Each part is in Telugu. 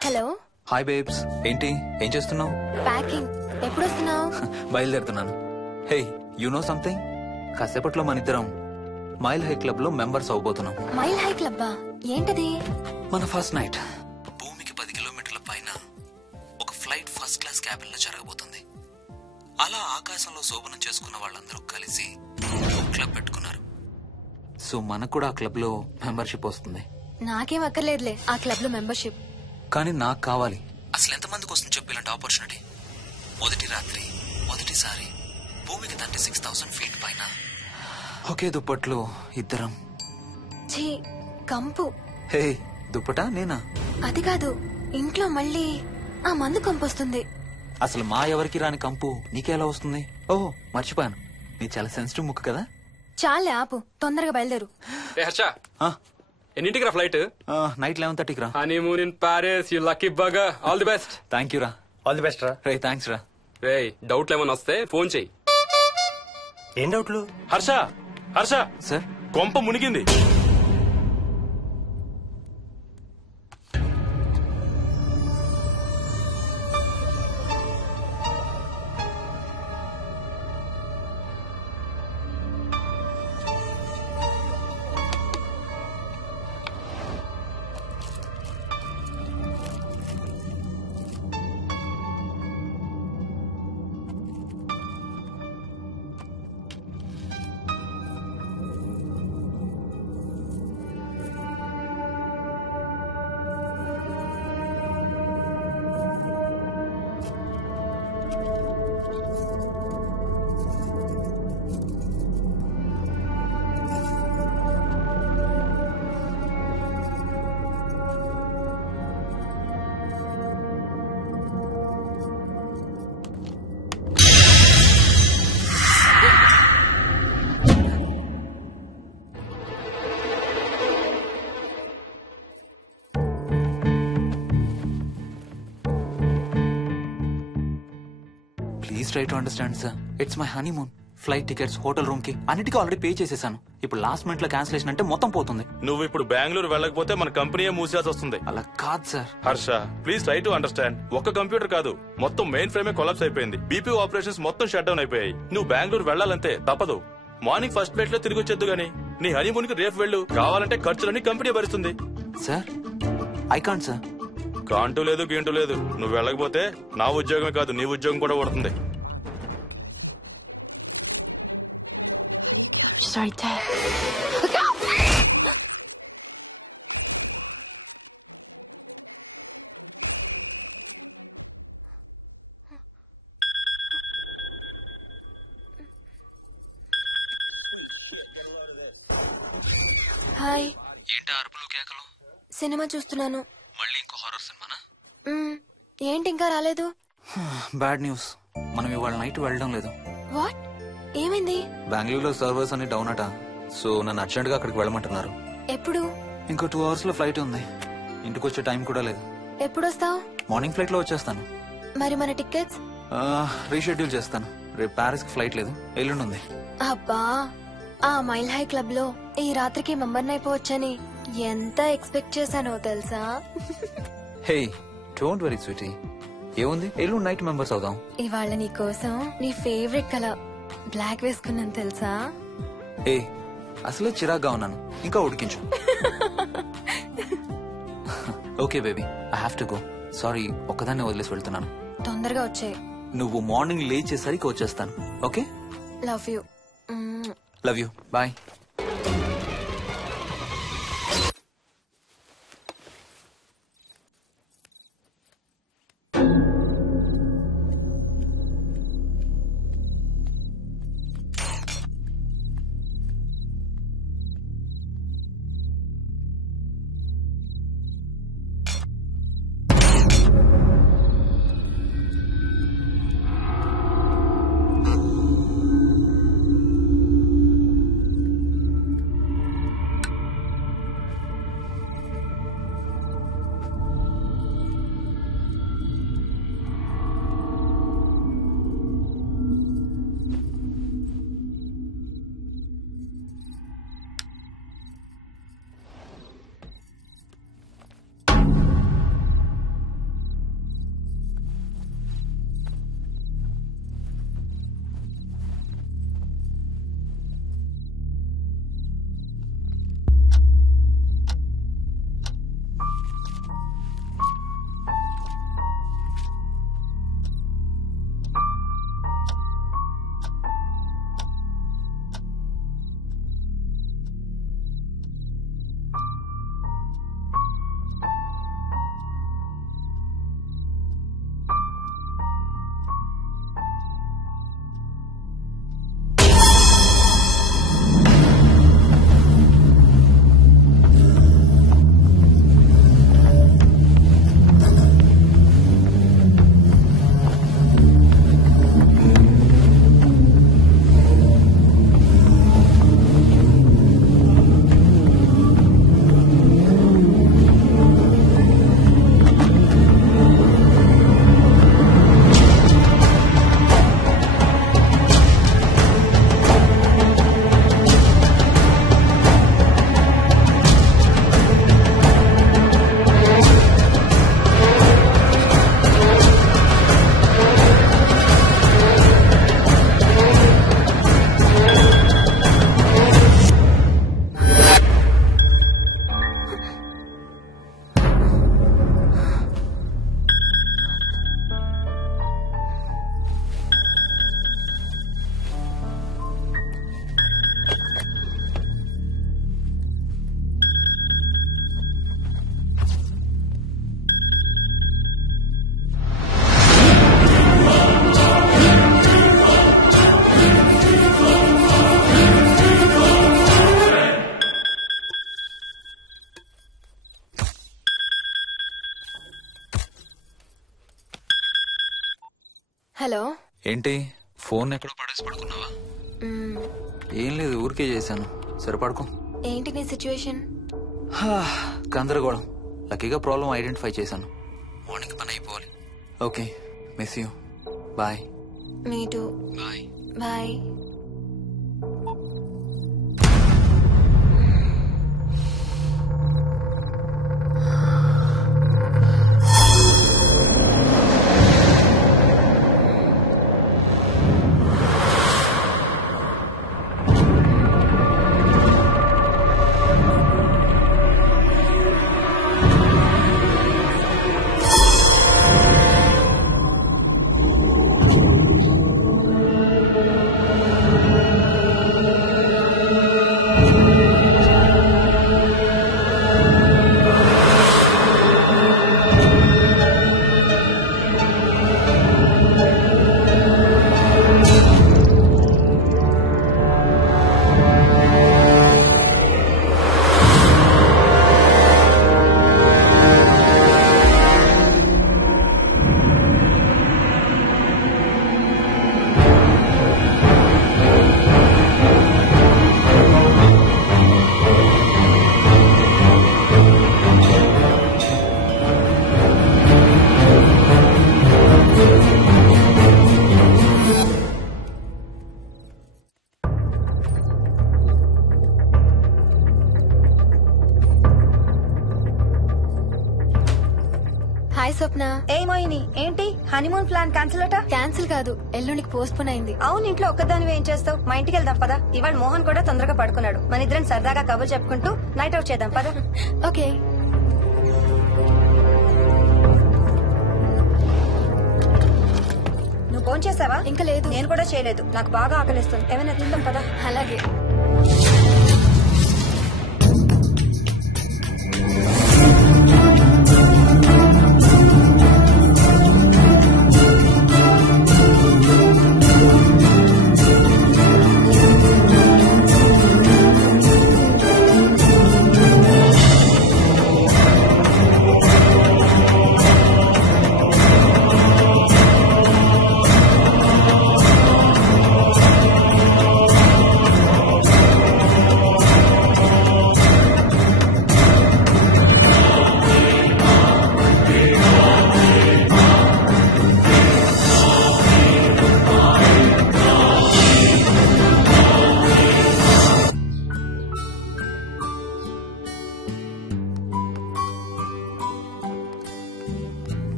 హలో. Hi babes. ఏంటి ఏం చేస్తున్నావు? ప్యాకింగ్. ఎప్పుడు వస్తున్నావు? బయలుదేరుతున్నాను. Hey you know something? కాసేపట్లో మన ఇద్దరం మైల్ హై క్లబ్ లో మెంబర్స్ అవబోతున్నాం. మైల్ హై క్లబ్బా? ఏంటది? మన ఫస్ట్ నైట్ భూమికి 10 కిలోమీటర్ల పైన ఒక ఫ్లైట్ ఫస్ట్ క్లాస్ క్యాబిన్ లో జరగబోతుంది. అలా ఆకాశంలో శోభనం చేసుకున్న వాళ్ళందరూ కలిసి ఒక క్లబ్ పెట్టుకున్నారు. సో మనకు కూడా ఆ క్లబ్ లో మెంబర్షిప్ వస్తుంది. నాకేం అక్కర్లేదులే ఆ క్లబ్ లో మెంబర్షిప్. కానీ నాకు కావాలి. అసలు ఎంతమందికి వస్తుంది చెప్పు ఇలాంటి ఆపర్చునిటీ? మొదటి రాత్రి మొదటిసారి భూమికి 36,000 ఫీట్ పైన ఒకే దుప్పట్లో ఇద్దరం. ఛీ, కంపు. హే దుప్పటా నేనా? అది కాదు, ఇంట్లో మళ్ళీ ఆ మందు కంపు వస్తుంది. అసలు మా ఎవరికి రాని కంపు నీకెలా వస్తుంది? ఓహో మర్చిపోయాను, నీ చాలా సెన్సిటివ్ ముక్కు కదా. చాలే ఆపు, తొందరగా బయలుదేరు. ఎన్నింటికి రా ఫ్లైట్? నైట్ 11:30కి రా. Honeymoon in Paris, you lucky bugger. All the best. Thank you రా. ఆల్ ది బెస్ట్ రా. రే థ్యాంక్స్ రా. రే డౌట్లు ఏమైనా వస్తే ఫోన్ చెయ్యి. ఏం డౌట్లు? హర్ష హర్ష సార్, కొంప మునిగింది. Please try to understand sir. It's my honeymoon. Flight tickets, hotel room కి అన్నిటికీ ఆల్రెడీ పే చేసేసాను. ఇప్పుడు లాస్ట్ మినిట్ లో క్యాన్సిలేషన్ అంటే మొత్తం పోతుంది. నువ్వు ఇప్పుడు బెంగళూరు వెళ్ళకపోతే మన కంపెనీయే మూసేయాల్సి వస్తుంది. అలా కాదు sir. Harsha please try to understand. ఒక్క కంప్యూటర్ కాదు, మొత్తం మెయిన్ ఫ్రేమే కొలాప్స్ అయిపోయింది. బీపీ ఆపరేషన్స్ మొత్తం షట్ డౌన్ అయిపోయాయి. నువ్వు బెంగళూరు వెళ్ళాలంతే, తప్పదు. మార్నింగ్ ఫస్ట్ ఫ్లైట్ లో తిరిగి వచ్చేద్దు గానీ నీ హనీమూన్ కి రేపు వెళ్ళు. కావాలంటే ఖర్చులన్నీ కంపెనీ భరిస్తుంది. Sir I can't sir. కాంటూ లేదు గీంటూ లేదు. నువ్వు వెళ్ళకపోతే నా ఉద్యోగమే కాదు నీ ఉద్యోగం కూడా పడుతుంది. Right there. హాయ్. ఏంటి అరుపులు కేకలు? సినిమా చూస్తున్నాను. మళ్ళీ ఇంకో హారర్ సినిమానా? ఏంటి ఇంకా రాలేదు? బ్యాడ్ న్యూస్, మనం ఇవాళ నైట్ వెళ్ళడం లేదు. వాట్? ఏమైంది? బెంగళూరులో సర్వర్స్ అన్ని డౌన్ అట. సో నన్ను అర్జెంట్ గా అక్కడికి వెళ్ళమంటున్నారు. ఎప్పుడు? ఇంకో 2 hours లో ఫ్లైట్ ఉంది. ఇంటికి వచ్చే టైం కూడా లేదు. ఎప్పుడు వస్తావు? మార్నింగ్ ఫ్లైట్ లో వచ్చేస్తాను. మరి మన టికెట్స్? రీషెడ్యూల్ చేస్తాను. రేపు ప్యారిస్ కి ఫ్లైట్ లేదు, ఎల్లుండి ఉంది. అబ్బా, ఆ మైల్ హై క్లబ్ లో ఈ రాత్రికి మెంబర్ అయిపోవచ్చని ఎంత ఎక్స్పెక్ట్ చేశానో తెలుసా? హే డోంట్ వరీ స్వీటీ, ఏముంది, ఎల్లుండి నైట్ మెంబర్స్ అవుదాం. ఇవాళ నీ కోసం నీ ఫేవరెట్ కలర్ బ్లాక్ వేసుకున్నాను తెలుసా? ఏ అసలే చిరాగ్గా ఉన్నాను, ఇంకా ఉడికించు. Okay baby, I have to go. Sorry, ఒక్కదాన్ని వదిలేసి వెళ్తున్నాను. తొందరగా వచ్చే. నువ్వు మార్నింగ్ లేచేసరికి వచ్చేస్తాను. Okay? Love you. Love you, bye. Hello. ఏంటి ఫోన్ ఎక్కడో పడేసి పడుకున్నావా? ఏం లేదు, ఊరికే చేశాను. సరే పడుకో. ఏంటి నీ సిచ్యువేషన్? గందరగోళం. లక్కీగా ప్రాబ్లం ఐడెంటిఫై చేశాను. మార్నింగ్ పని అయిపోవాలి. Okay, miss you. Bye. Me too. Bye. Bye. Hi Swapna. ఏమోయిని ఏంటి హనీమూన్ ప్లాన్ క్యాన్సిల్ అట? క్యాన్సిల్ కాదు, ఎల్లుండికి పోస్ట్ పోన్ అయింది. అవును, ఇంట్లో ఒక్కదానివి ఏం చేస్తావు? మా ఇంటికి వెళ్దాం పదా. ఇవాళ మోహన్ కూడా తొందరగా పడుకున్నాడు. మన ఇద్దరం సరదాగా కబుర్లు చెప్పుకుంటూ నైట్ అవుట్ చేద్దాం పదా. ఓకే. నువ్వు ఫోన్ చేసావా? ఇంకా లేదు. నేను కూడా చేయలేదు. నాకు బాగా ఆకలిస్తుంది. ఏమైనా తిందాం పదా. అలాగే.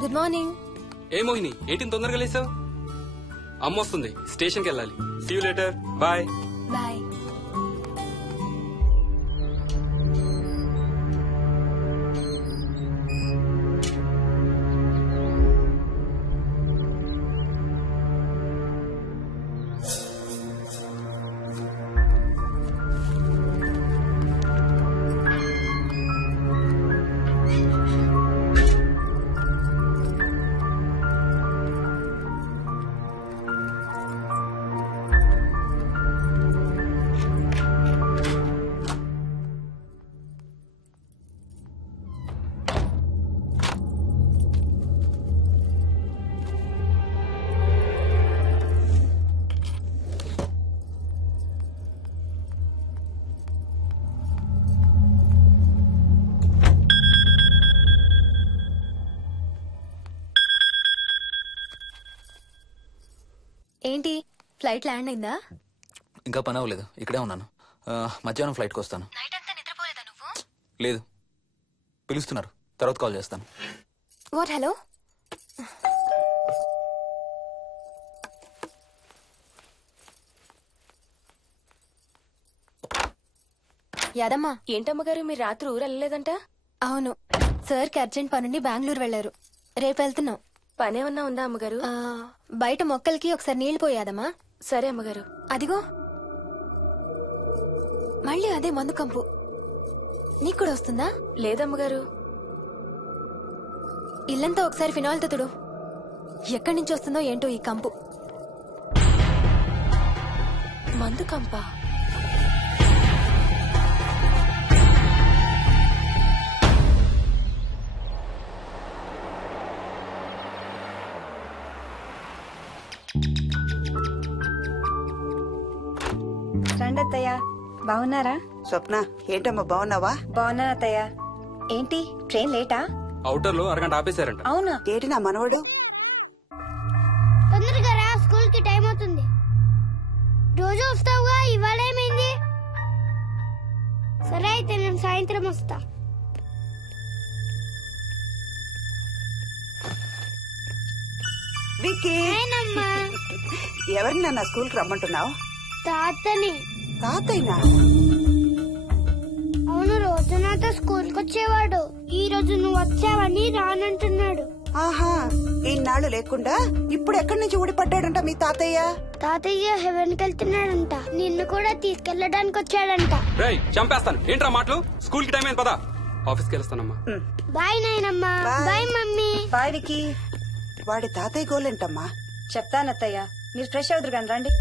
Good morning. ఏ మోహిని, ఏంటి తొందరగా లేసావు? అమ్మ వస్తుంది, స్టేషన్కి వెళ్ళాలి. See you later. Bye. Bye. ఏంటి ఫ్లైట్ ల్యాండ్ అయిందా? ఇంకా పని అవ్వలేదు, ఇక్కడే ఉన్నాను. మధ్యాహ్నం ఫ్లైట్కి వస్తాను. నైట్ అంతా నిద్రపోలేదా నువ్వు? లేదు, పిలుస్తున్నారు, తర్వాత కాల్ చేస్తాను. వాట్? హలో. యాదమ్మా. ఏంటమ్మగారు, మీరు రాత్రి ఊరు వెళ్ళలేదంట? అవును, సార్కి అర్జెంట్ పనుండి బెంగళూరు వెళ్లారు. రేపు వెళ్తున్నాం. పనేమన్నా ఉందా అమ్మగారు? బయట మొక్కలకి ఒకసారి నీళ్లు పోయాదమ్మా. సరే అమ్మగారు. అదిగో మళ్ళీ అదే మందు కంపు. నీకు కూడా వస్తుందా? లేదమ్మగారు. ఇల్లంతా ఒకసారి ఫినాయిల్తో తుడు. ఎక్కడి నుంచి వస్తుందో ఏంటో ఈ కంపు. మందు కంపా? రండి అత్తయ్య. బాగున్నారా? స్వప్న ఏంటమ్మా బాగున్నావా? బాగున్నాను అత్తయ్య. ఏంటి ట్రైన్ లేటా? అవుటర్ లో అరగంట ఆపేశారంట. అవునా? ఏంటి నా మనవడు? తొందరగా రా, స్కూల్ కి టైం అవుతుంది. రోజు వస్తావుగా, ఇవాళ ఏమైంది? సరే అయితే నేను సాయంత్రం వస్తా. విక్కీ, నేనమ్మా. ఎవరిని నాన్న స్కూల్ కి రమ్మంటున్నావు? తాతని. తాతయ్యనా? అవును, రోజు నాతో స్కూల్ కి వచ్చేవాడు. ఈ రోజు నువ్వు వచ్చావని రానంటున్నాడు. ఆహా, ఇన్నాళ్ళు లేకుండా ఇప్పుడు ఎక్కడి నుంచి ఊడిపడ్డాడంట మీ తాతయ్య? తాతయ్య హెవెన్ కి వెళ్తున్నాడంట. నిన్ను కూడా తీసుకెళ్లడానికి వచ్చాడంట. రేయ్ చంపేస్తాను. ఏంట్రా మాటలు? స్కూల్ కి టైం అయింది, పదా ఆఫీస్కి వెళ్తానమ్మా. బాయ్ నాయనమ్మా. Bye mummy. బాయ్ వికీ. వాడి తాతయ్య గోలేంటమ్మా? చెప్తానత్తయ్య, మీరు ఫ్రెష్ అవుతురు కానీ రండి.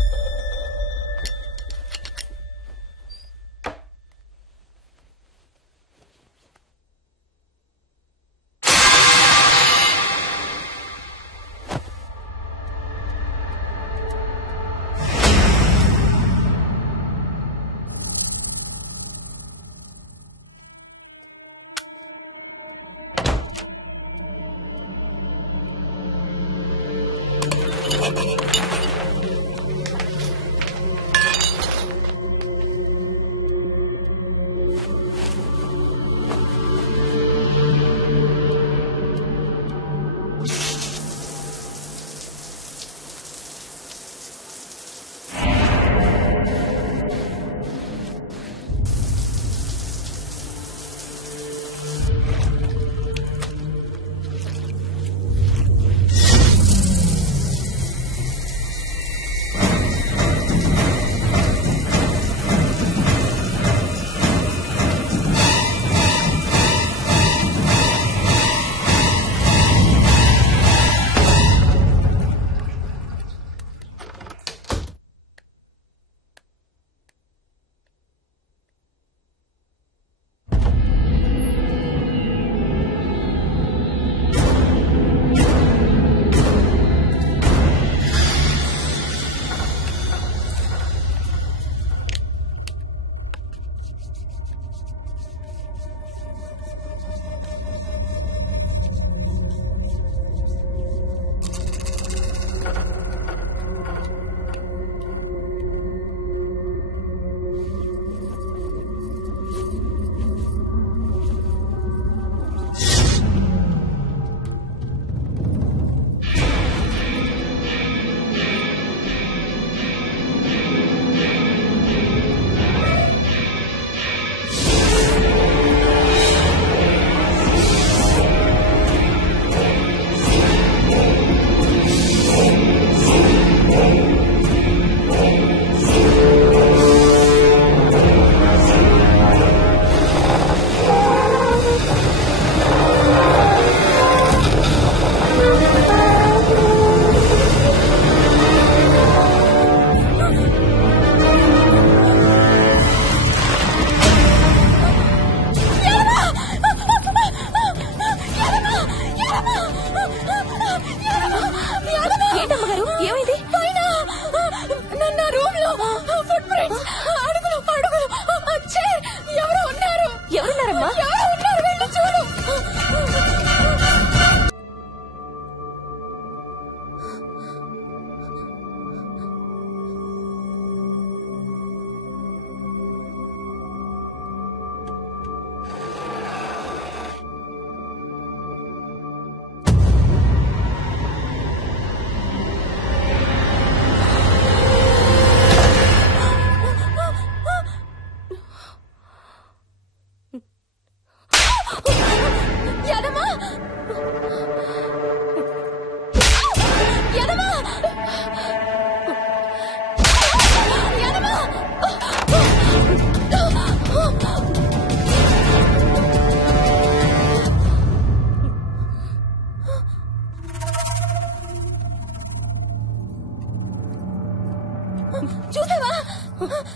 చూసావా?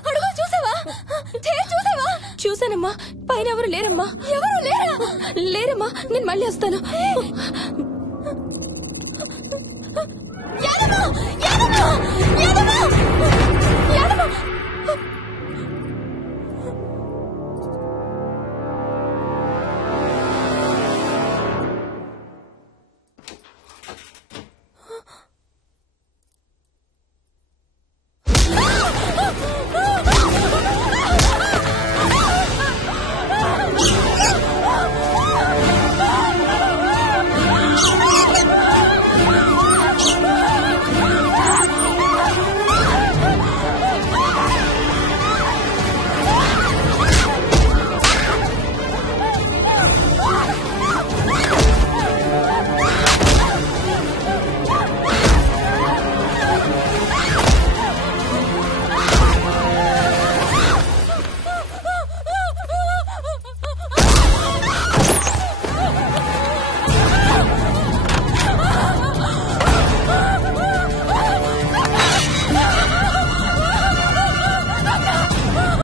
అడుగు చూసావా? చూసావా? చూసానమ్మా. పైన ఎవరు లేరమ్మా. ఎవరు లేరా? లేరమ్మా. నేను మళ్ళీ వస్తాను. యాదమ్మ! యాదమ్మ!